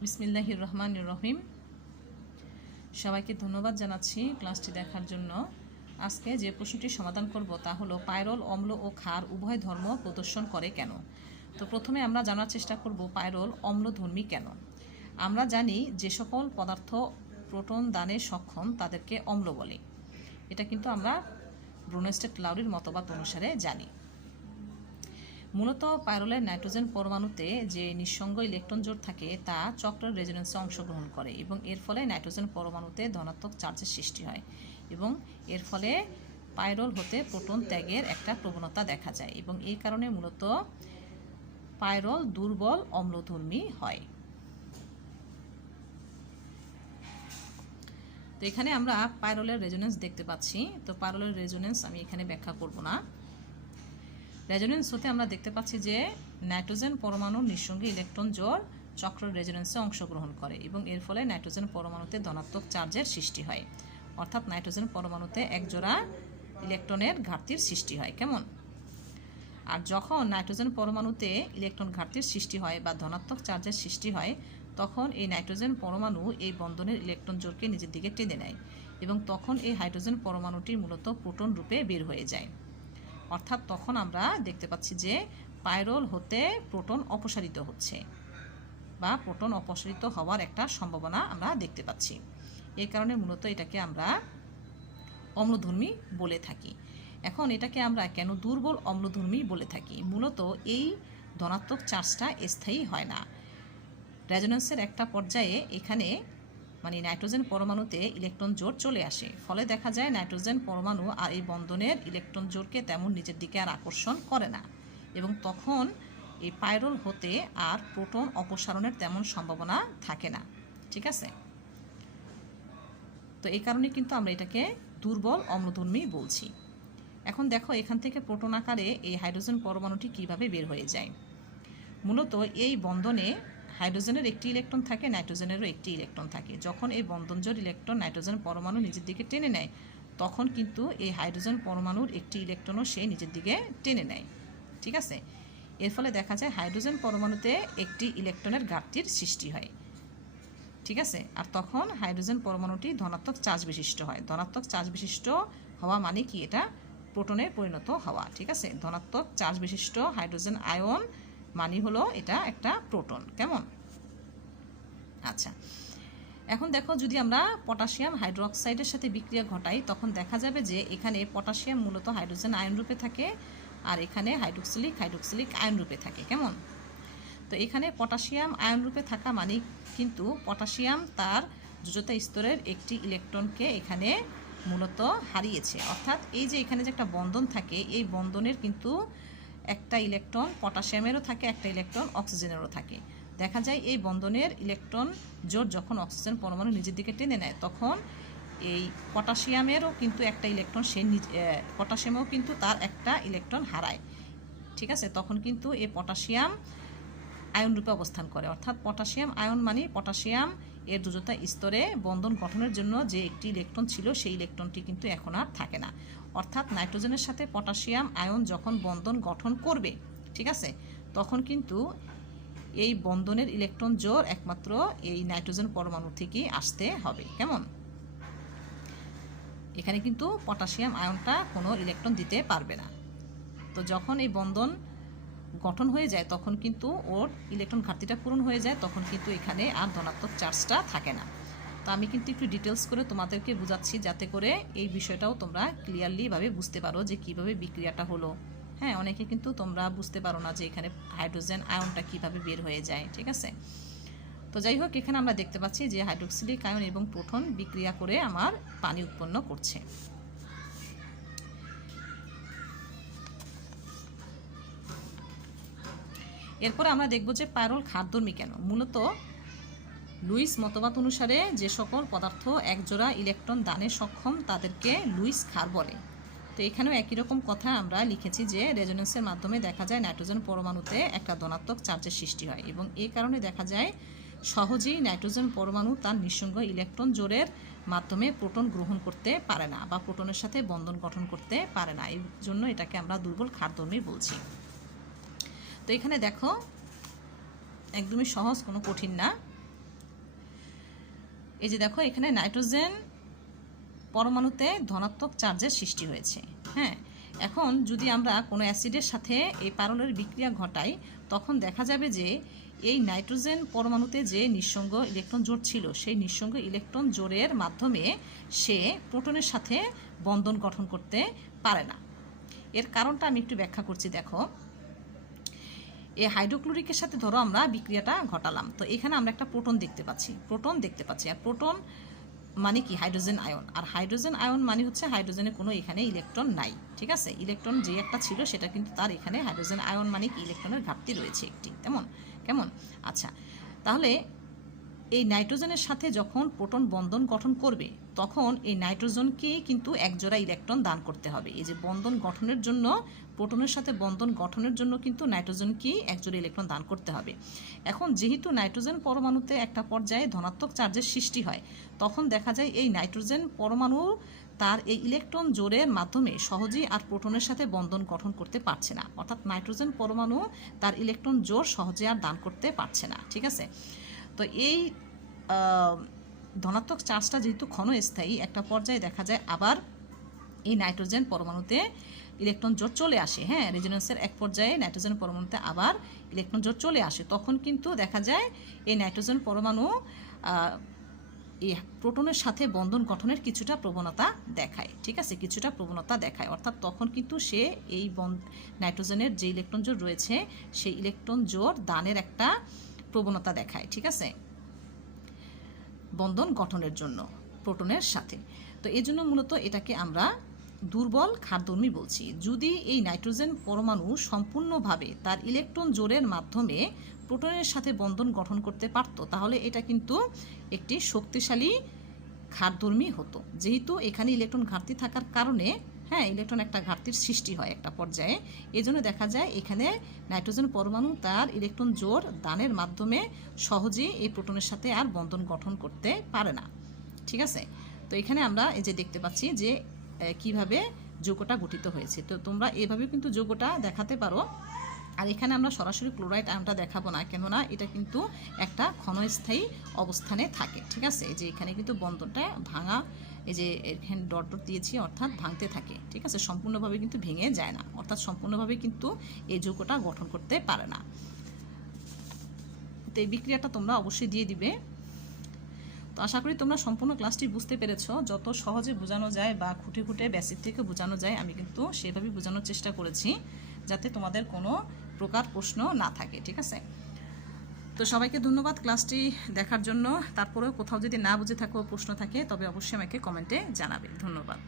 বিসমিল্লাহির রহমান রহিম। সবাইকে ধন্যবাদ জানাচ্ছি ক্লাসটি দেখার জন্য। আজকে যে প্রশ্নটি সমাধান করব তা হলো পায়রল অম্ল ও ক্ষার উভয় ধর্ম প্রদর্শন করে কেন? তো প্রথমে আমরা জানার চেষ্টা করব পায়রল অম্লধর্মী কেন? আমরা জানি যে সকল পদার্থ প্রোটন দানে সক্ষম, তাদেরকে অম্ল বলে। এটা কিন্তু আমরা ব্রোনেস্টেড লাউরির মতবাদ অনুসারে জানি। মূলত পাইরোলের নাইট্রোজেন পরমাণুতে যে নিঃসঙ্গ ইলেকট্রন জোড় থাকে, তা চক্রের রেজোনেন্সে অংশগ্রহণ করে এবং এর ফলে নাইট্রোজেন পরমাণুতে ধনাত্মক চার্জের সৃষ্টি হয় এবং এর ফলে পাইরোল হতে প্রোটন ত্যাগের একটা প্রবণতা দেখা যায় এবং এই কারণে মূলত পাইরল দুর্বল, অম্লধর্মী হয়। তো এখানে আমরা পাইরোলের রেজোনেন্স দেখতে পাচ্ছি। তো পাইরোলের রেজোনেন্স আমি এখানে ব্যাখ্যা করব না। রেজোনেন্স হতে আমরা দেখতে পাচ্ছি যে নাইট্রোজেন পরমাণুর নিঃসঙ্গে ইলেকট্রন জোর চক্র রেজোনেন্সে অংশগ্রহণ করে এবং এর ফলে নাইট্রোজেন পরমাণুতে ধনাত্মক চার্জের সৃষ্টি হয়। অর্থাৎ নাইট্রোজেন পরমাণুতে একজোড়া ইলেকট্রনের ঘাটতির সৃষ্টি হয়। কেমন? আর যখন নাইট্রোজেন পরমাণুতে ইলেকট্রন ঘাটতির সৃষ্টি হয় বা ধনাত্মক চার্জের সৃষ্টি হয়, তখন এই নাইট্রোজেন পরমাণু এই বন্ধনের ইলেকট্রন জোরকে নিজের দিকে টেনে নেয় এবং তখন এই হাইড্রোজেন পরমাণুটি মূলত প্রোটন রূপে বের হয়ে যায়। অর্থাৎ তখন আমরা দেখতে পাচ্ছি যে পাইরোল হতে প্রোটন অপসারিত হচ্ছে বা প্রোটন অপসারিত হওয়ার একটা সম্ভাবনা আমরা দেখতে পাচ্ছি। এই কারণে মূলত এটাকে আমরা অম্লধর্মী বলে থাকি। এখন এটাকে আমরা কেন দুর্বল অম্লধর্মী বলে থাকি? মূলত এই ধনাত্মক চার্জটা স্থায়ী হয় না। রেজোনেন্সের একটা পর্যায়ে এখানে মানে নাইট্রোজেন পরমাণুতে ইলেকট্রন জোর চলে আসে। ফলে দেখা যায় নাইট্রোজেন পরমাণু আর এই বন্ধনের ইলেকট্রন জোরকে তেমন নিজের দিকে আর আকর্ষণ করে না। এবং তখন এই পাইরোল হতে আর প্রোটন অপসারণের তেমন সম্ভাবনা থাকে না। ঠিক আছে? তো এই কারণে কিন্তু আমরা এটাকে দুর্বল অম্লধর্মী বলছি। এখন দেখো এখান থেকে প্রোটন আকারে এই হাইড্রোজেন পরমাণুটি কীভাবে বের হয়ে যায়। মূলত এই বন্ধনে হাইড্রোজেনের একটি ইলেকট্রন থাকে, নাইট্রোজেনেরও একটি ইলেকট্রন থাকে। যখন এই বন্ধনজোড় ইলেকট্রন নাইট্রোজেন পরমাণু নিজের দিকে টেনে নেয়, তখন কিন্তু এই হাইড্রোজেন পরমাণুর একটি ইলেকট্রনও সে নিজের দিকে টেনে নেয়। ঠিক আছে? এর ফলে দেখা যায় হাইড্রোজেন পরমাণুতে একটি ইলেকট্রনের ঘাটতির সৃষ্টি হয়। ঠিক আছে? আর তখন হাইড্রোজেন পরমাণুটি ধনাত্মক চার্জ বিশিষ্ট হয়। ধনাত্মক চার্জ বিশিষ্ট হওয়া মানে কি? এটা প্রোটনে পরিণত হওয়া। ঠিক আছে? ধনাত্মক চার্জ বিশিষ্ট হাইড্রোজেন আয়ন মানে হলো এটা একটা প্রোটন। কেমন? আচ্ছা। এখন দেখো যদি আমরা পটাশিয়াম হাইড্রোক্সাইডের সাথে বিক্রিয়া ঘটাই, তখন দেখা যাবে যে এখানে পটাশিয়াম মূলত হাইড্রোজেন আয়ন রূপে থাকে আর এখানে হাইড্রোক্সিলিক হাইড্রোক্সিলিক আয়ন রূপে থাকে, কেমন? তো এখানে পটাশিয়াম আয়ন রূপে থাকা মানে কিন্তু পটাশিয়াম তার যোজতা স্তরের একটি ইলেকট্রনকে এখানে মূলত হারিয়েছে। অর্থাৎ এই যে এখানে যে একটা বন্ধন থাকে, এই বন্ধনের কিন্তু একটা ইলেকট্রন পটাশিয়ামেরও থাকে, একটা ইলেকট্রন অক্সিজেনেরও থাকে। দেখা যায় এই বন্ধনের ইলেকট্রন জোর যখন অক্সিজেন পরমাণু নিজের দিকে টেনে নেয়, তখন এই পটাশিয়ামেরও কিন্তু একটা ইলেকট্রন সে পটাশিয়ামেও কিন্তু তার একটা ইলেকট্রন হারায়। ঠিক আছে? তখন কিন্তু এই পটাশিয়াম আয়ন রূপে অবস্থান করে। অর্থাৎ পটাশিয়াম আয়ন মানে পটাশিয়াম এর দুজতা স্তরে বন্ধন গঠনের জন্য যে একটি ইলেকট্রন ছিল, সেই ইলেকট্রনটি কিন্তু এখন আর থাকে না। অর্থাৎ নাইট্রোজেনের সাথে পটাশিয়াম আয়ন যখন বন্ধন গঠন করবে, ঠিক আছে? তখন কিন্তু এই বন্ধনের ইলেকট্রন জোর একমাত্র এই নাইট্রোজেন পরমাণু থেকেই আসতে হবে। কেমন? এখানে কিন্তু পটাশিয়াম আয়নটা কোনো ইলেকট্রন দিতে পারবে না। তো যখন এই বন্ধন গঠন হয়ে যায়, তখন কিন্তু ওর ইলেকট্রন ঘাটতিটা পূরণ হয়ে যায়, তখন কিন্তু এখানে আর ধনাত্মক চার্জটা থাকে না। তো আমি কিন্তু একটু ডিটেলস করে তোমাদেরকে বোঝাচ্ছি, যাতে করে এই বিষয়টাও তোমরা ক্লিয়ারলিভাবে বুঝতে পারো যে কীভাবে বিক্রিয়াটা হলো। হ্যাঁ অনেকে কিন্তু তোমরা বুঝতে পারো না যে এখানে হাইড্রোজেন আয়নটা কীভাবে বের হয়ে যায়, ঠিক আছে? তো যাই হোক, এখানে আমরা দেখতে পাচ্ছি যে হাইড্রোক্সিলিক আয়ন এবং প্রোটন বিক্রিয়া করে আমার পানি উৎপন্ন করছে। এরপরে আমরা দেখব যে পায়রল খাদ্যর্মী কেন মূলত লুইস মতবাদ অনুসারে যে সকল পদার্থ একজোড়া ইলেকট্রন দানে সক্ষম, তাদেরকে লুইস খার বলে। তো এখানেও একই রকম কথা আমরা লিখেছি যে রেজোনেন্সের মাধ্যমে দেখা যায় নাইট্রোজেন পরমাণুতে একটা ধনাত্মক চার্জের সৃষ্টি হয় এবং এই কারণে দেখা যায় সহজেই নাইট্রোজেন পরমাণু তার নিঃসঙ্গ ইলেকট্রন জোরের মাধ্যমে প্রোটন গ্রহণ করতে পারে না বা প্রোটনের সাথে বন্ধন গঠন করতে পারে না। এই জন্য এটাকে আমরা দুর্বল খাদ্যর্মী বলছি। তো এখানে দেখো, একদমই সহজ, কোনো কঠিন না। এই যে দেখো, এখানে নাইট্রোজেন পরমাণুতে ধনাত্মক চার্জের সৃষ্টি হয়েছে। হ্যাঁ এখন যদি আমরা কোনো অ্যাসিডের সাথে এই পারলের বিক্রিয়া ঘটাই, তখন দেখা যাবে যে এই নাইট্রোজেন পরমাণুতে যে নিঃসঙ্গ ইলেকট্রন জোড় ছিল, সেই নিঃসঙ্গ ইলেকট্রন জোরের মাধ্যমে সে প্রোটনের সাথে বন্ধন গঠন করতে পারে না। এর কারণটা আমি একটু ব্যাখ্যা করছি, দেখো। এই হাইড্রোক্লোরিকের সাথে ধরো আমরা বিক্রিয়াটা ঘটালাম। তো এখানে আমরা একটা প্রোটন দেখতে পাচ্ছি। প্রোটন দেখতে পাচ্ছি। আর প্রোটন মানে কি? Hydrogen ion. আর হাইড্রোজেন আয়ন মানে হচ্ছে হাইড্রোজেনে কোনো এখানে ইলেকট্রন নাই, ঠিক আছে? ইলেকট্রন যে একটা ছিল, সেটা কিন্তু তার এখানে হাইড্রোজেন আয়ন মানে কি? ইলেকট্রনের ঘাটতি রয়েছে একটি। তেমন কেমন? আচ্ছা তাহলে এই নাইট্রোজেনের সাথে যখন প্রোটন বন্ধন গঠন করবে তখন এই নাইট্রোজেনকে কিন্তু একজোড়া ইলেকট্রন দান করতে হবে। এই যে বন্ধন গঠনের জন্য, প্রোটনের সাথে বন্ধন গঠনের জন্য কিন্তু নাইট্রোজেনকে একজোড়া ইলেকট্রন দান করতে হবে। এখন যেহেতু নাইট্রোজেন পরমাণুতে একটা পর্যায়ে ধনাত্মক চার্জের সৃষ্টি হয়, তখন দেখা যায় এই নাইট্রোজেন পরমাণু তার এই ইলেকট্রন জোরের মাধ্যমে সহজেই আর প্রোটনের সাথে বন্ধন গঠন করতে পারছে না। অর্থাৎ নাইট্রোজেন পরমাণু তার ইলেকট্রন জোর সহজে আর দান করতে পারছে না। ঠিক আছে? তো এই ধনাত্মক চার্জটা যেহেতু ক্ষণস্থায়ী, একটা পর্যায়ে দেখা যায় আবার এই নাইট্রোজেন পরমাণুতে ইলেকট্রন জোট চলে আসে। হ্যাঁ রেজোনেন্সের এক পর্যায়ে নাইট্রোজেন পরমাণুতে আবার ইলেকট্রন জোট চলে আসে। তখন কিন্তু দেখা যায় এই নাইট্রোজেন পরমাণু এই প্রোটনের সাথে বন্ধন গঠনের কিছুটা প্রবণতা দেখায়। ঠিক আছে? কিছুটা প্রবণতা দেখায়। অর্থাৎ তখন কিন্তু সে এই বন, নাইট্রোজেনের যে ইলেকট্রন জোর রয়েছে, সেই ইলেকট্রন জোর দানের একটা প্রবণতা দেখায়। ঠিক আছে? বন্ধন গঠনের জন্য, প্রোটনের সাথে। তো এই জন্য মূলত এটাকে আমরা দুর্বল খাদ্যর্মী বলছি। যদি এই নাইট্রোজেন পরমাণু সম্পূর্ণভাবে তার ইলেকট্রন জোরের মাধ্যমে প্রোটনের সাথে বন্ধন গঠন করতে পারত, তাহলে এটা কিন্তু একটি শক্তিশালী খাদ্যর্মী হতো। যেহেতু এখানে ইলেকট্রন ঘাটতি থাকার কারণে হ্যাঁ ইলেকট্রন একটা ঘাটতির সৃষ্টি হয় একটা পর্যায়ে। এই জন্য দেখা যায় এখানে নাইট্রোজেন পরমাণু তার ইলেকট্রন জোর দানের মাধ্যমে সহজেই এই প্রোটনের সাথে আর বন্ধন গঠন করতে পারে না। ঠিক আছে? তো এখানে আমরা এই যে দেখতে পাচ্ছি যে কীভাবে যৌগটা গঠিত হয়েছে। তো তোমরা এভাবে কিন্তু যৌগটা দেখাতে পারো। আর এখানে আমরা সরাসরি ক্লোরাইড আয়নটা দেখাবো না, কেননা এটা কিন্তু একটা ক্ষণস্থায়ী অবস্থানে থাকে। ঠিক আছে? যে এখানে কিন্তু বন্ধনটা ভাঙা এই যে এখানে ডট ডট দিয়েছি, অর্থাৎ ভাঙতে থাকে, ঠিক আছে? সম্পূর্ণভাবে কিন্তু ভেঙে যায় না, অর্থাৎ সম্পূর্ণভাবে কিন্তু এই যৌগটা গঠন করতে পারে না। তো এই বিক্রিয়াটা তোমরা অবশ্যই দিয়ে দিবে। তো আশা করি তোমরা সম্পূর্ণ ক্লাসটি বুঝতে পেরেছ। যত সহজে বোঝানো যায় বা খুঁটে খুঁটে বেসিক থেকে বোঝানো যায়, আমি কিন্তু সেভাবেই বোঝানোর চেষ্টা করেছি, যাতে তোমাদের কোনো প্রকার প্রশ্ন না থাকে, ঠিক আছে? তো সবাইকে ধন্যবাদ ক্লাসটি দেখার জন্য। তারপরেও কোথাও যদি না বুঝে থাকো, প্রশ্ন থাকে, তবে অবশ্যই আমাকে কমেন্টে জানাবে। ধন্যবাদ।